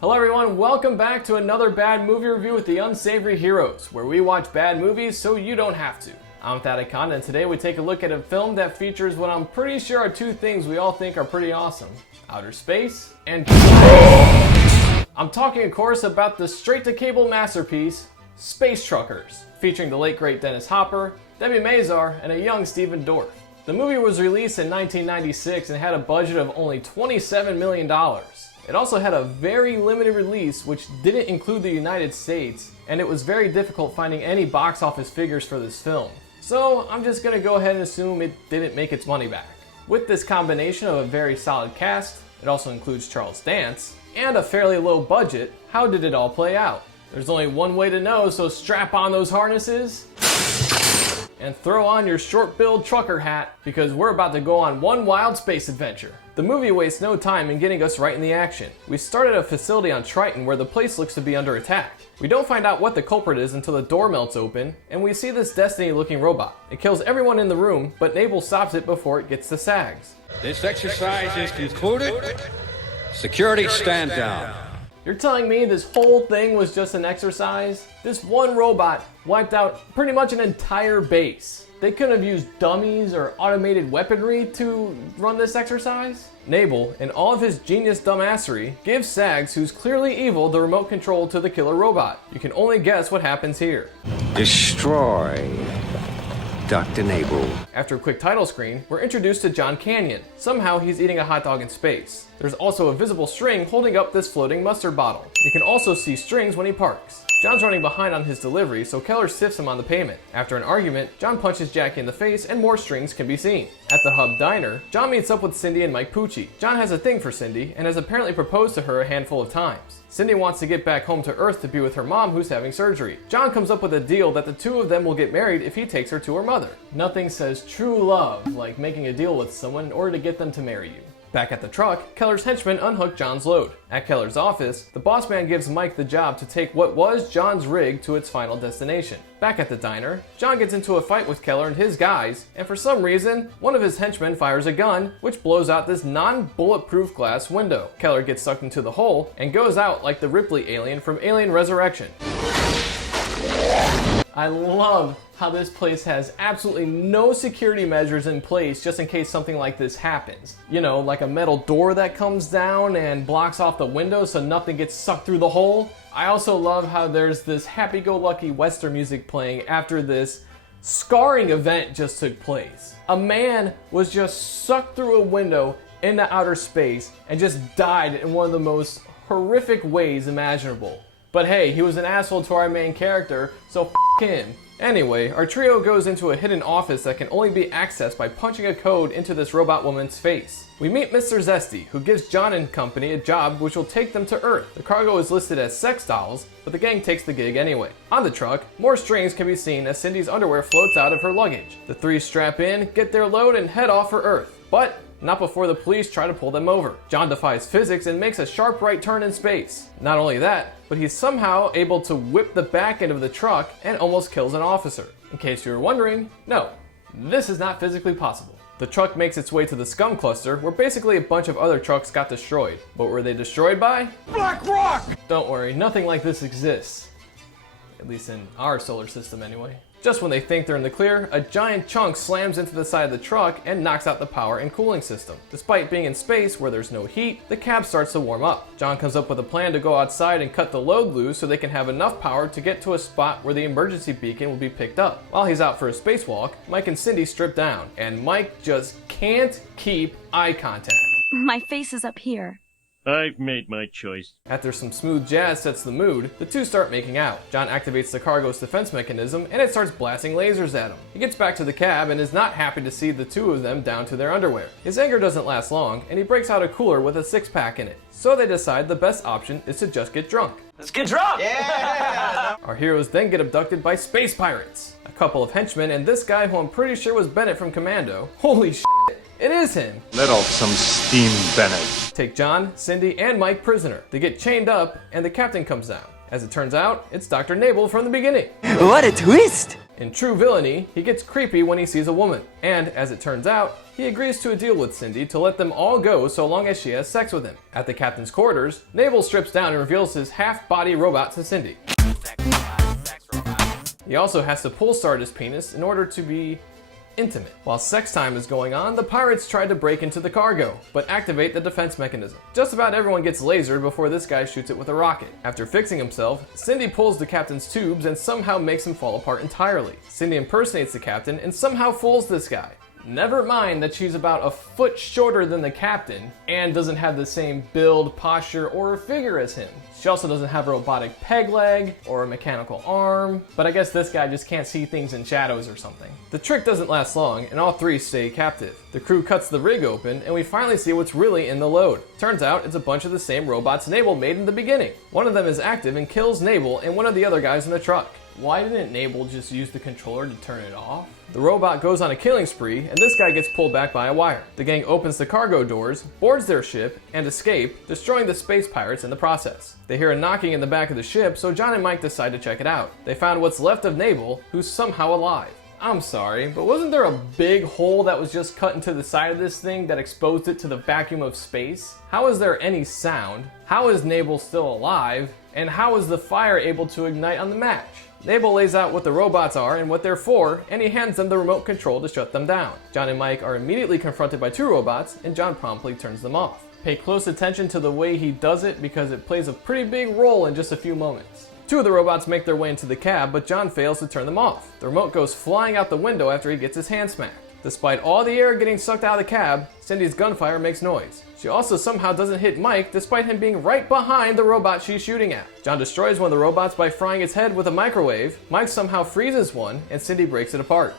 Hello everyone, welcome back to another bad movie review with the Unsavory Heroes, where we watch bad movies so you don't have to. I'm Thaddeus, and today we take a look at a film that features what I'm pretty sure are two things we all think are pretty awesome: outer space and I'm talking of course about the straight-to-cable masterpiece, Space Truckers, featuring the late great Dennis Hopper, Debi Mazar, and a young Stephen Dorff. The movie was released in 1996 and had a budget of only $27 million. It also had a very limited release which didn't include the United States, and it was very difficult finding any box office figures for this film. So I'm just gonna go ahead and assume it didn't make its money back. With this combination of a very solid cast, it also includes Charles Dance, and a fairly low budget, how did it all play out? There's only one way to know, so strap on those harnesses and throw on your short-billed trucker hat, because we're about to go on one wild space adventure. The movie wastes no time in getting us right in the action. We start at a facility on Triton where the place looks to be under attack. We don't find out what the culprit is until the door melts open, and we see this Destiny-looking robot. It kills everyone in the room, but Nabel stops it before it gets to Sags. This exercise is concluded. Security, stand down. You're telling me this whole thing was just an exercise? This one robot wiped out pretty much an entire base. They couldn't have used dummies or automated weaponry to run this exercise? Nabel, in all of his genius dumbassery, gives Sags, who's clearly evil, the remote control to the killer robot. You can only guess what happens here. Destroy Dr. Nabel. After a quick title screen, we're introduced to John Canyon. Somehow he's eating a hot dog in space. There's also a visible string holding up this floating mustard bottle. You can also see strings when he parks. John's running behind on his delivery, so Keller sifts him on the payment. After an argument, John punches Jackie in the face and more strings can be seen. At the Hub Diner, John meets up with Cindy and Mike Pucci. John has a thing for Cindy and has apparently proposed to her a handful of times. Cindy wants to get back home to Earth to be with her mom, who's having surgery. John comes up with a deal that the two of them will get married if he takes her to her mother. Nothing says true love like making a deal with someone in order to get them to marry you. Back at the truck, Keller's henchmen unhook John's load. At Keller's office, the boss man gives Mike the job to take what was John's rig to its final destination. Back at the diner, John gets into a fight with Keller and his guys, and for some reason, one of his henchmen fires a gun, which blows out this non-bulletproof glass window. Keller gets sucked into the hole and goes out like the Ripley alien from Alien Resurrection. I love how this place has absolutely no security measures in place just in case something like this happens. You know, like a metal door that comes down and blocks off the window so nothing gets sucked through the hole. I also love how there's this happy-go-lucky Western music playing after this scarring event just took place. A man was just sucked through a window into outer space and just died in one of the most horrific ways imaginable. But hey, he was an asshole to our main character, so f*** him. Anyway, our trio goes into a hidden office that can only be accessed by punching a code into this robot woman's face. We meet Mr. Zesty, who gives John and company a job which will take them to Earth. The cargo is listed as sex dolls, but the gang takes the gig anyway. On the truck, more strings can be seen as Cindy's underwear floats out of her luggage. The three strap in, get their load, and head off for Earth. But not before the police try to pull them over. John defies physics and makes a sharp right turn in space. Not only that, but he's somehow able to whip the back end of the truck and almost kills an officer. In case you were wondering, no, this is not physically possible. The truck makes its way to the scum cluster, where basically a bunch of other trucks got destroyed. What were they destroyed by? Black Rock! Don't worry, nothing like this exists. At least in our solar system anyway. Just when they think they're in the clear, a giant chunk slams into the side of the truck and knocks out the power and cooling system. Despite being in space where there's no heat, the cab starts to warm up. John comes up with a plan to go outside and cut the load loose so they can have enough power to get to a spot where the emergency beacon will be picked up. While he's out for a spacewalk, Mike and Cindy strip down, and Mike just can't keep eye contact. My face is up here. I've made my choice. After some smooth jazz sets the mood, the two start making out. John activates the cargo's defense mechanism and it starts blasting lasers at him. He gets back to the cab and is not happy to see the two of them down to their underwear. His anger doesn't last long and he breaks out a cooler with a six-pack in it. So they decide the best option is to just get drunk. Let's get drunk! Yeah! Our heroes then get abducted by space pirates. A couple of henchmen and this guy who I'm pretty sure was Bennett from Commando. Holy shit! It is him! Let off some steam, Bennett. Take John, Cindy, and Mike prisoner. They get chained up, and the captain comes down. As it turns out, it's Dr. Nabel from the beginning. What a twist! In true villainy, he gets creepy when he sees a woman, and as it turns out, he agrees to a deal with Cindy to let them all go so long as she has sex with him. At the captain's quarters, Nabel strips down and reveals his half-body robot to Cindy. He also has to pull start his penis in order to be intimate. While sex time is going on, the pirates try to break into the cargo, but activate the defense mechanism. Just about everyone gets lasered before this guy shoots it with a rocket. After fixing himself, Cindy pulls the captain's tubes and somehow makes him fall apart entirely. Cindy impersonates the captain and somehow fools this guy. Never mind that she's about a foot shorter than the captain and doesn't have the same build, posture, or figure as him. She also doesn't have a robotic peg leg or a mechanical arm, but I guess this guy just can't see things in shadows or something. The trick doesn't last long and all three stay captive. The crew cuts the rig open and we finally see what's really in the load. Turns out it's a bunch of the same robots Nabel made in the beginning. One of them is active and kills Nabel and one of the other guys in the truck. Why didn't Nabel just use the controller to turn it off? The robot goes on a killing spree, and this guy gets pulled back by a wire. The gang opens the cargo doors, boards their ship, and escape, destroying the space pirates in the process. They hear a knocking in the back of the ship, so John and Mike decide to check it out. They found what's left of Nabel, who's somehow alive. I'm sorry, but wasn't there a big hole that was just cut into the side of this thing that exposed it to the vacuum of space? How is there any sound? How is Nabel still alive? And how is the fire able to ignite on the match? Nabel lays out what the robots are and what they're for, and he hands them the remote control to shut them down. John and Mike are immediately confronted by two robots, and John promptly turns them off. Pay close attention to the way he does it because it plays a pretty big role in just a few moments. Two of the robots make their way into the cab, but John fails to turn them off. The remote goes flying out the window after he gets his hand smacked. Despite all the air getting sucked out of the cab, Cindy's gunfire makes noise. She also somehow doesn't hit Mike despite him being right behind the robot she's shooting at. John destroys one of the robots by frying its head with a microwave. Mike somehow freezes one, and Cindy breaks it apart.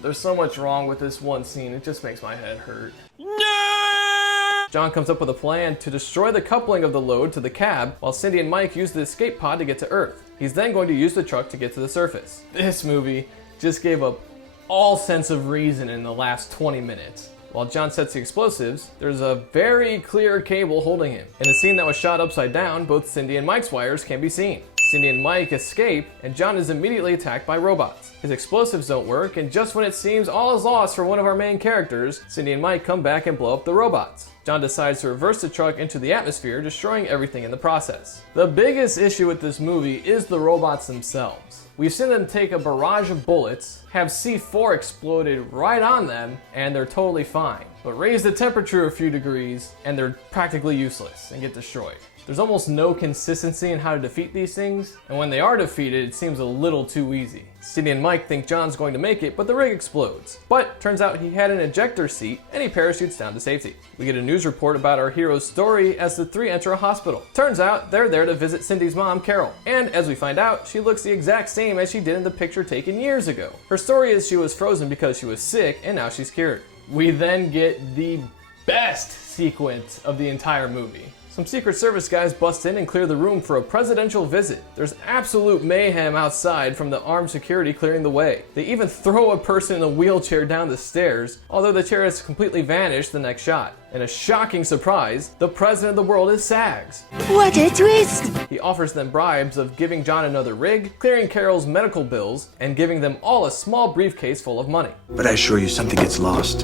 There's so much wrong with this one scene, it just makes my head hurt. No! John comes up with a plan to destroy the coupling of the load to the cab while Cindy and Mike use the escape pod to get to Earth. He's then going to use the truck to get to the surface. This movie just gave up all sense of reason in the last 20 minutes. While John sets the explosives, there's a very clear cable holding him. In the scene that was shot upside down, both Cindy and Mike's wires can be seen. Cindy and Mike escape, and John is immediately attacked by robots. His explosives don't work, and just when it seems all is lost for one of our main characters, Cindy and Mike come back and blow up the robots. John decides to reverse the truck into the atmosphere, destroying everything in the process. The biggest issue with this movie is the robots themselves. We've seen them take a barrage of bullets, have C4 exploded right on them, and they're totally fine. But raise the temperature a few degrees, and they're practically useless and get destroyed. There's almost no consistency in how to defeat these things, and when they are defeated, it seems a little too easy. Cindy and Mike think John's going to make it, but the rig explodes. But turns out he had an ejector seat, and he parachutes down to safety. We get a news report about our hero's story as the three enter a hospital. Turns out they're there to visit Cindy's mom, Carol. And as we find out, she looks the exact same as she did in the picture taken years ago. Her story is she was frozen because she was sick, and now she's cured. We then get the best sequence of the entire movie. Some Secret Service guys bust in and clear the room for a presidential visit. There's absolute mayhem outside from the armed security clearing the way. They even throw a person in a wheelchair down the stairs, although the chair has completely vanished the next shot. In a shocking surprise, the president of the world is Sags. What a twist! He offers them bribes of giving John another rig, clearing Carol's medical bills, and giving them all a small briefcase full of money. But I assure you something gets lost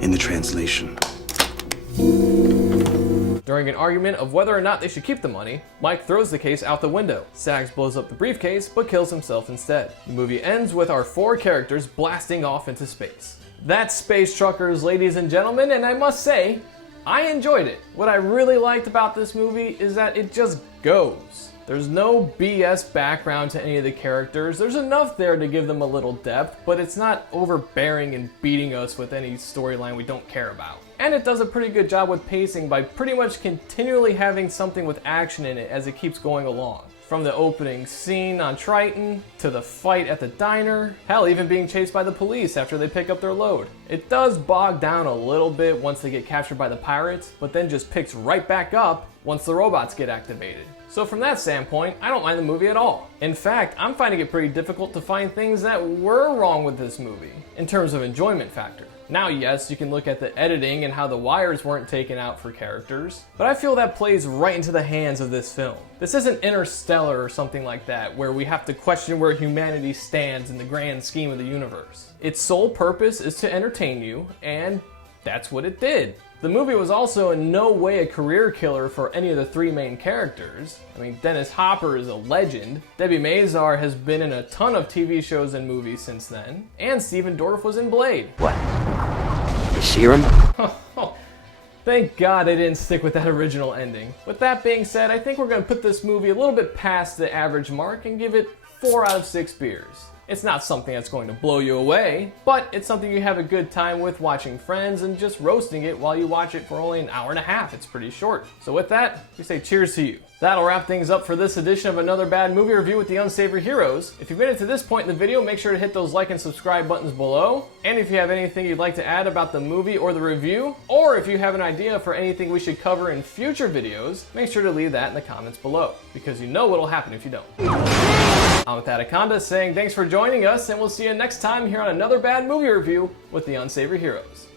in the translation. During an argument of whether or not they should keep the money, Mike throws the case out the window. Sags blows up the briefcase, but kills himself instead. The movie ends with our four characters blasting off into space. That's Space Truckers, ladies and gentlemen, and I must say, I enjoyed it. What I really liked about this movie is that it just goes. There's no BS background to any of the characters. There's enough there to give them a little depth, but it's not overbearing and beating us with any storyline we don't care about. And it does a pretty good job with pacing by pretty much continually having something with action in it as it keeps going along. From the opening scene on Triton, to the fight at the diner, hell, even being chased by the police after they pick up their load. It does bog down a little bit once they get captured by the pirates, but then just picks right back up once the robots get activated. So from that standpoint, I don't mind the movie at all. In fact, I'm finding it pretty difficult to find things that were wrong with this movie, in terms of enjoyment factor. Now, yes, you can look at the editing and how the wires weren't taken out for characters, but I feel that plays right into the hands of this film. This isn't Interstellar or something like that, where we have to question where humanity stands in the grand scheme of the universe. Its sole purpose is to entertain you, and that's what it did. The movie was also in no way a career killer for any of the three main characters. I mean, Dennis Hopper is a legend, Debi Mazar has been in a ton of TV shows and movies since then, and Stephen Dorff was in Blade. What? You see him? Thank God they didn't stick with that original ending. With that being said, I think we're going to put this movie a little bit past the average mark and give it 4 out of 6 beers. It's not something that's going to blow you away, but it's something you have a good time with watching friends and just roasting it while you watch it for only an hour and a half. It's pretty short. So with that, we say cheers to you. That'll wrap things up for this edition of Another Bad Movie Review with the Unsavory Heroes. If you've made it to this point in the video, make sure to hit those like and subscribe buttons below. And if you have anything you'd like to add about the movie or the review, or if you have an idea for anything we should cover in future videos, make sure to leave that in the comments below, because you know what'll happen if you don't. I'm Anaconda saying thanks for joining us, and we'll see you next time here on Another Bad Movie Review with the Unsavory Heroes.